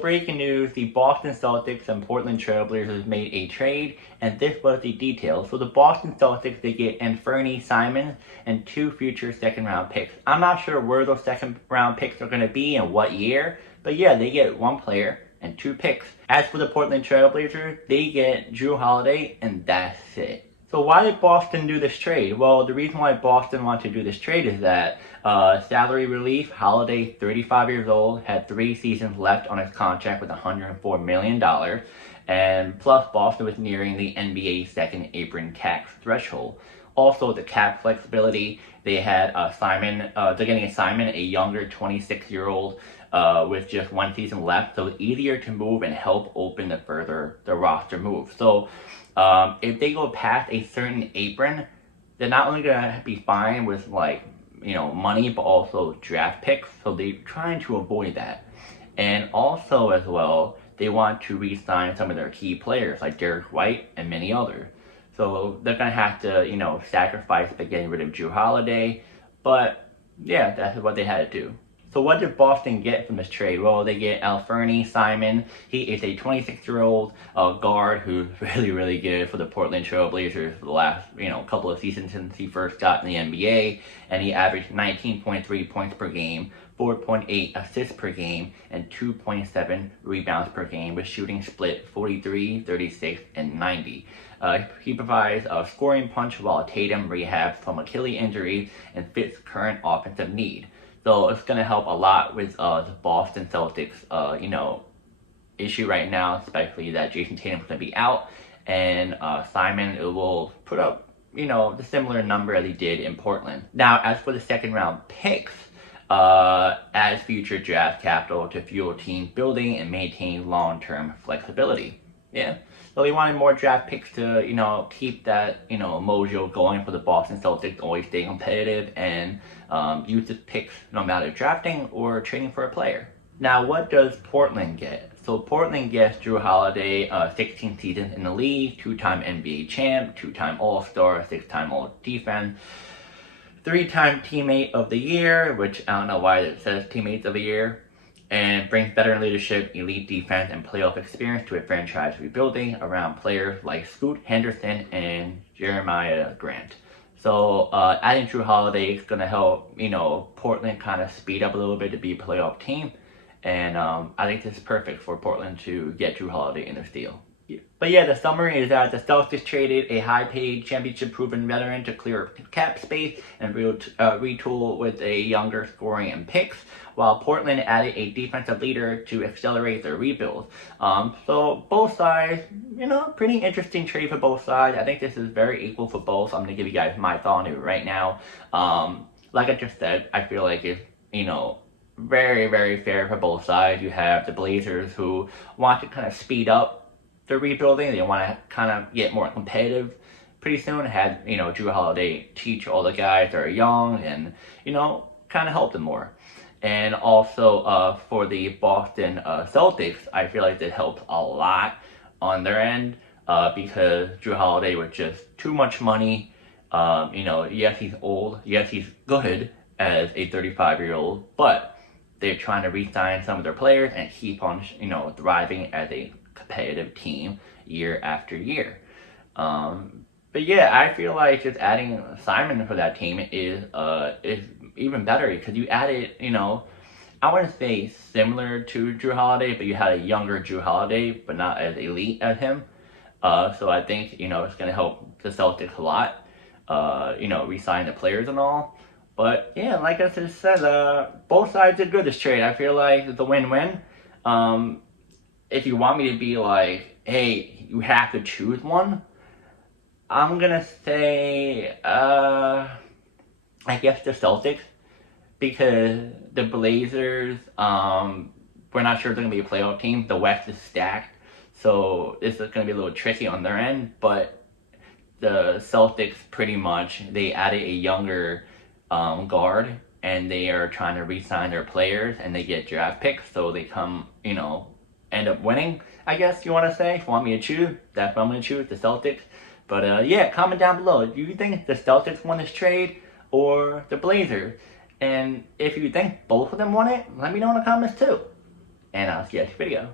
breaking news, the Boston Celtics and Portland Trailblazers made a trade, and this was the details. So the Boston Celtics, they get Anfernee Simons and 2 future second-round picks. I'm not sure where those second-round picks are going to be and what year, but yeah, they get 1 player and 2 picks. As for the Portland Trailblazers, they get Jrue Holiday, and that's it. So why did Boston do this trade? Well, the reason why Boston wanted to do this trade is that salary relief, Holiday, 35 years old, had 3 seasons left on his contract with $104 million. And plus, Boston was nearing the NBA second apron cap threshold. Also, the cap flexibility, they had Simon, they're getting a Simon, a younger 26-year-old with just 1 season left, so it's easier to move and help open the roster move. So if they go past a certain apron, they're not only gonna be fine with money, but also draft picks. So they're trying to avoid that. And also as well, they want to re-sign some of their key players like Derek White and many others. So they're gonna have to sacrifice by getting rid of Jrue Holiday. But yeah, that's what they had to do. So what did Boston get from this trade? Well, they get Anfernee Simons. He is a 26-year-old guard who's really, really good for the Portland Trailblazers for the last, couple of seasons since he first got in the NBA. And he averaged 19.3 points per game, 4.8 assists per game, and 2.7 rebounds per game, with shooting split 43, 36, and 90. He provides a scoring punch while Tatum rehabs from Achilles injury and fits current offensive need. So it's going to help a lot with the Boston Celtics, issue right now, especially that Jason Tatum's going to be out. And Simon will put up, the similar number as he did in Portland. Now, as for the second round picks, as future draft capital to fuel team building and maintain long-term flexibility. Yeah. So they wanted more draft picks to, keep that, mojo going for the Boston Celtics, always stay competitive and use the picks no matter drafting or trading for a player. Now, what does Portland get? So Portland gets Jrue Holiday, 16 seasons in the league, 2-time NBA champ, 2-time All-Star, 6-time All-Defense, 3-time Teammate of the Year, which I don't know why it says Teammates of the Year, and brings veteran leadership, elite defense, and playoff experience to a franchise rebuilding around players like Scoot Henderson and Jeremiah Grant. So adding Jrue Holiday is going to help, Portland kind of speed up a little bit to be a playoff team. And I think this is perfect for Portland to get Jrue Holiday in their deal. But yeah, the summary is that the Celtics traded a high-paid, championship-proven veteran to clear cap space and retool with a younger scoring and picks, while Portland added a defensive leader to accelerate their rebuild. So both sides, pretty interesting trade for both sides. I think this is very equal for both. I'm going to give you guys my thought on it right now. Like I just said, I feel like it's, very, very fair for both sides. You have the Blazers who want to kind of speed up the rebuilding. They want to kind of get more competitive pretty soon. Had, Jrue Holiday teach all the guys that are young and, kind of help them more. And also for the Boston Celtics, I feel like it helped a lot on their end because Jrue Holiday was just too much money. Yes, he's old. Yes, he's good as a 35-year-old, but they're trying to re-sign some of their players and keep on, thriving as a competitive team year after year. But yeah, I feel like just adding Simon for that team is even better because you added, I wouldn't say similar to Jrue Holiday, but you had a younger Jrue Holiday, but not as elite as him. So I think, it's going to help the Celtics a lot, re-sign the players and all. But yeah, like I just said, both sides did good this trade. I feel like it's a win-win. If you want me to be like, hey, you have to choose one, I'm gonna say, I guess the Celtics, because the Blazers, we're not sure if they're gonna be a playoff team. The West is stacked, so this is gonna be a little tricky on their end. But the Celtics, pretty much, they added a younger guard, and they are trying to re-sign their players, and they get draft picks, so they come, end up winning, I guess you want to say. If you want me to choose, that's what I'm going to choose, the Celtics. But yeah, comment down below. Do you think the Celtics won this trade or the Blazers? And if you think both of them won it, let me know in the comments too. and I'll see you next video.